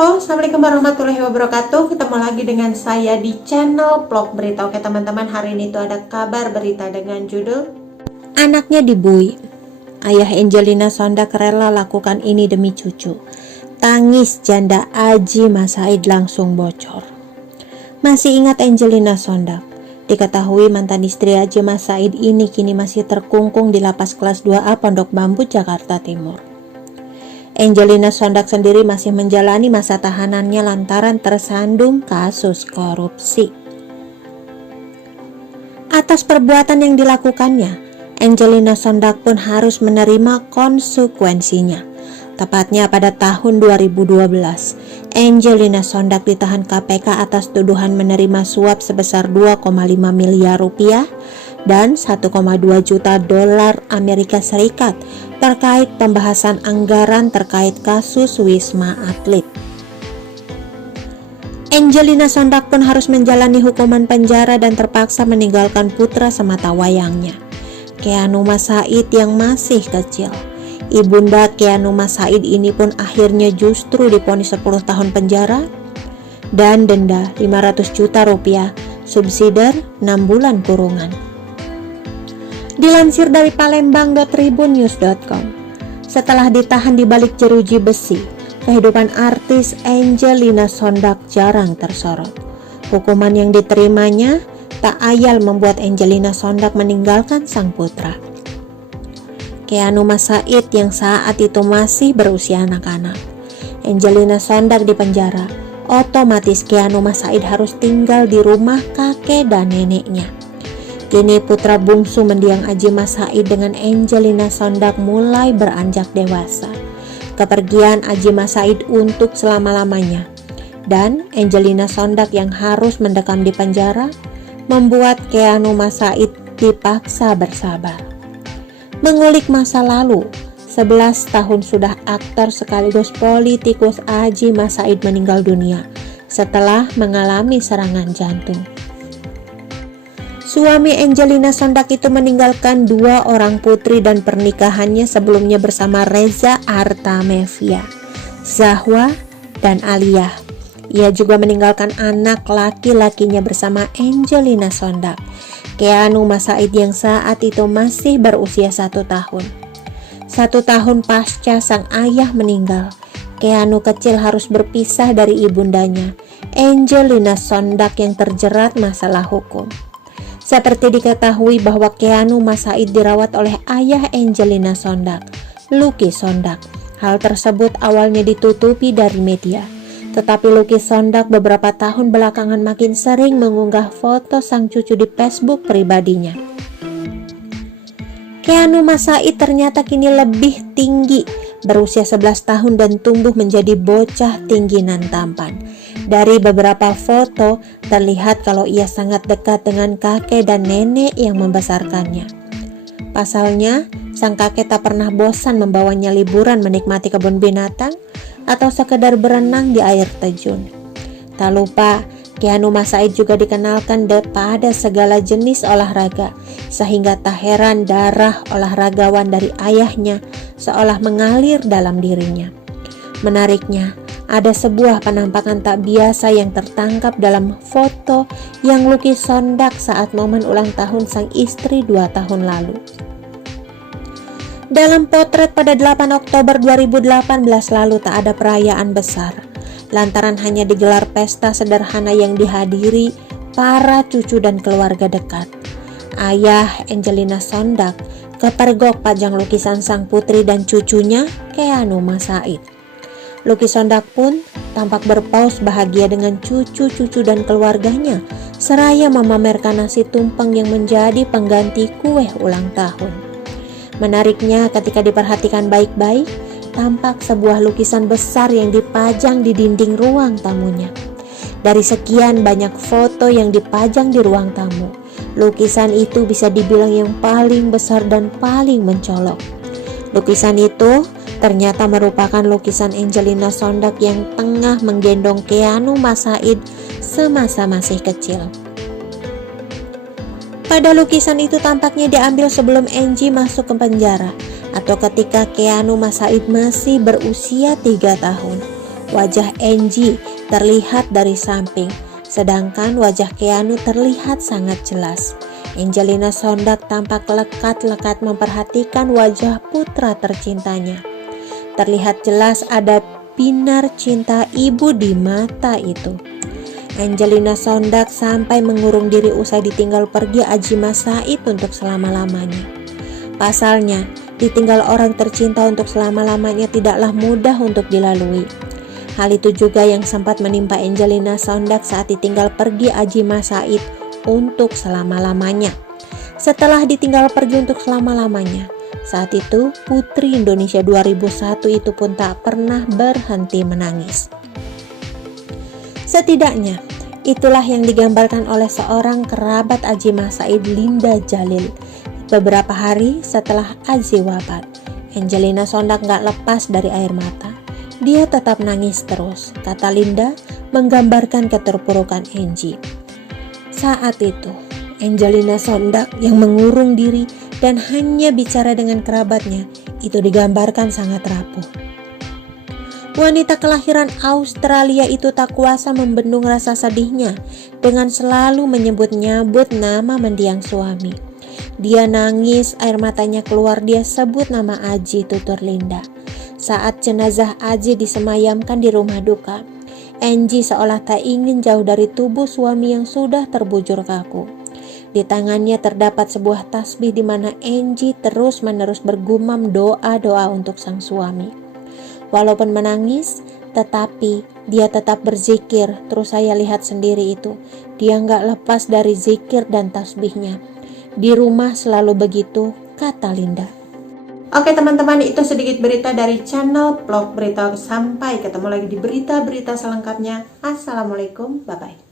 Halo, Assalamualaikum warahmatullahi wabarakatuh. Ketemu lagi dengan saya di channel Vlog Berita. Oke teman-teman, hari ini tuh ada kabar berita dengan judul Anaknya dibui. Ayah Angelina Sondag rela lakukan ini demi cucu. Tangis janda Aji Mas Said langsung bocor. Masih ingat Angelina Sondag? Diketahui mantan istri Aji Mas Said ini kini masih terkungkung di lapas kelas 2A Pondok Bambu, Jakarta Timur. Angelina Sondag sendiri masih menjalani masa tahanannya lantaran tersandung kasus korupsi. Atas perbuatan yang dilakukannya, Angelina Sondag pun harus menerima konsekuensinya. Tepatnya pada tahun 2012, Angelina Sondag ditahan KPK atas tuduhan menerima suap sebesar 2,5 miliar rupiah dan 1,2 juta dolar Amerika Serikat terkait pembahasan anggaran terkait kasus Wisma Atlet. Angelina Sondag pun harus menjalani hukuman penjara dan terpaksa meninggalkan putra semata wayangnya, Keanu Mas Said yang masih kecil. Ibunda Keanu Mas Said ini pun akhirnya justru divonis 10 tahun penjara dan denda 500 juta rupiah, subsidiar 6 bulan kurungan. Dilansir dari palembang.tribunnews.com, setelah ditahan di balik jeruji besi, kehidupan artis Angelina Sondag jarang tersorot. Hukuman yang diterimanya tak ayal membuat Angelina Sondag meninggalkan sang putra, Keanu Mas Said, yang saat itu masih berusia anak-anak. Angelina Sondag di penjara, otomatis Keanu Mas Said harus tinggal di rumah kakek dan neneknya. Kini putra bungsu mendiang Aji Mas Said dengan Angelina Sondag mulai beranjak dewasa. Kepergian Aji Mas Said untuk selama-lamanya dan Angelina Sondag yang harus mendekam di penjara membuat Keanu Mas Said dipaksa bersabar. Mengulik masa lalu, 11 tahun sudah aktor sekaligus politikus Aji Mas Said meninggal dunia setelah mengalami serangan jantung. Suami Angelina Sondag itu meninggalkan 2 orang putri dan pernikahannya sebelumnya bersama Reza Artamevia, Zahwa, dan Aliyah. Ia juga meninggalkan anak laki-lakinya bersama Angelina Sondag, Keanu Mas Said, yang saat itu masih berusia 1 tahun. 1 tahun pasca sang ayah meninggal, Keanu kecil harus berpisah dari ibundanya, Angelina Sondag, yang terjerat masalah hukum. Seperti diketahui bahwa Keanu Mas Said dirawat oleh ayah Angelina Sondag, Lucky Sondag. Hal tersebut awalnya ditutupi dari media, tetapi Lucky Sondag beberapa tahun belakangan makin sering mengunggah foto sang cucu di Facebook pribadinya. Keanu Mas Said ternyata kini lebih tinggi, berusia 11 tahun dan tumbuh menjadi bocah tinggi nan tampan. Dari beberapa foto terlihat kalau ia sangat dekat dengan kakek dan nenek yang membesarkannya. Pasalnya, sang kakek tak pernah bosan membawanya liburan menikmati kebun binatang atau sekedar berenang di air terjun. Tak lupa, Keanu Mas Said juga dikenalkan pada segala jenis olahraga, sehingga tak heran darah olahragawan dari ayahnya seolah mengalir dalam dirinya. Menariknya, ada sebuah penampakan tak biasa yang tertangkap dalam foto yang Lucky Sondag saat momen ulang tahun sang istri 2 tahun lalu. Dalam potret pada 8 Oktober 2018 lalu tak ada perayaan besar, lantaran hanya digelar pesta sederhana yang dihadiri para cucu dan keluarga dekat. Ayah Angelina Sondag kepergok pajang lukisan sang putri dan cucunya, Keanu Mas Said. Lucky Sondag pun tampak berpaus bahagia dengan cucu-cucu dan keluarganya, seraya memamerkan nasi tumpeng yang menjadi pengganti kue ulang tahun. Menariknya, ketika diperhatikan baik-baik, tampak sebuah lukisan besar yang dipajang di dinding ruang tamunya. Dari sekian banyak foto yang dipajang di ruang tamu, lukisan itu bisa dibilang yang paling besar dan paling mencolok. Lukisan itu ternyata merupakan lukisan Angelina Sondag yang tengah menggendong Keanu Mas Said semasa masih kecil. Pada lukisan itu tampaknya diambil sebelum Angie masuk ke penjara atau ketika Keanu Mas Said masih berusia 3 tahun. Wajah Angie terlihat dari samping, sedangkan wajah Keanu terlihat sangat jelas. Angelina Sondak tampak lekat-lekat memperhatikan wajah putra tercintanya. Terlihat jelas ada binar cinta ibu di mata itu. Angelina Sondak sampai mengurung diri usai ditinggal pergi Ajima Said untuk selama-lamanya. Pasalnya, ditinggal orang tercinta untuk selama-lamanya tidaklah mudah untuk dilalui. Hal itu juga yang sempat menimpa Angelina Sondak saat ditinggal pergi Ajima Said untuk selama-lamanya. Setelah ditinggal pergi untuk selama-lamanya, saat itu Putri Indonesia 2001 itu pun tak pernah berhenti menangis. Setidaknya, itulah yang digambarkan oleh seorang kerabat Ajima Said, Linda Jalil. Beberapa hari setelah Aji wafat, Angelina Sondak gak lepas dari air mata. Dia tetap nangis terus, kata Linda, menggambarkan keterpurukan Angie. Saat itu, Angelina Sondak yang mengurung diri dan hanya bicara dengan kerabatnya, itu digambarkan sangat rapuh. Wanita kelahiran Australia itu tak kuasa membendung rasa sedihnya dengan selalu menyebut-nyebut nama mendiang suami. Dia nangis, air matanya keluar, dia sebut nama Aji, tutur Linda. Saat jenazah Aji disemayamkan di rumah duka, Angie seolah tak ingin jauh dari tubuh suami yang sudah terbujur kaku. Di tangannya terdapat sebuah tasbih di mana Angie terus-menerus bergumam doa-doa untuk sang suami. Walaupun menangis, tetapi dia tetap berzikir. Terus saya lihat sendiri itu, dia nggak lepas dari zikir dan tasbihnya. Di rumah selalu begitu, kata Linda. Oke teman-teman, itu sedikit berita dari channel Vlog Berita. Sampai ketemu lagi di berita-berita selengkapnya. Assalamualaikum, bye-bye.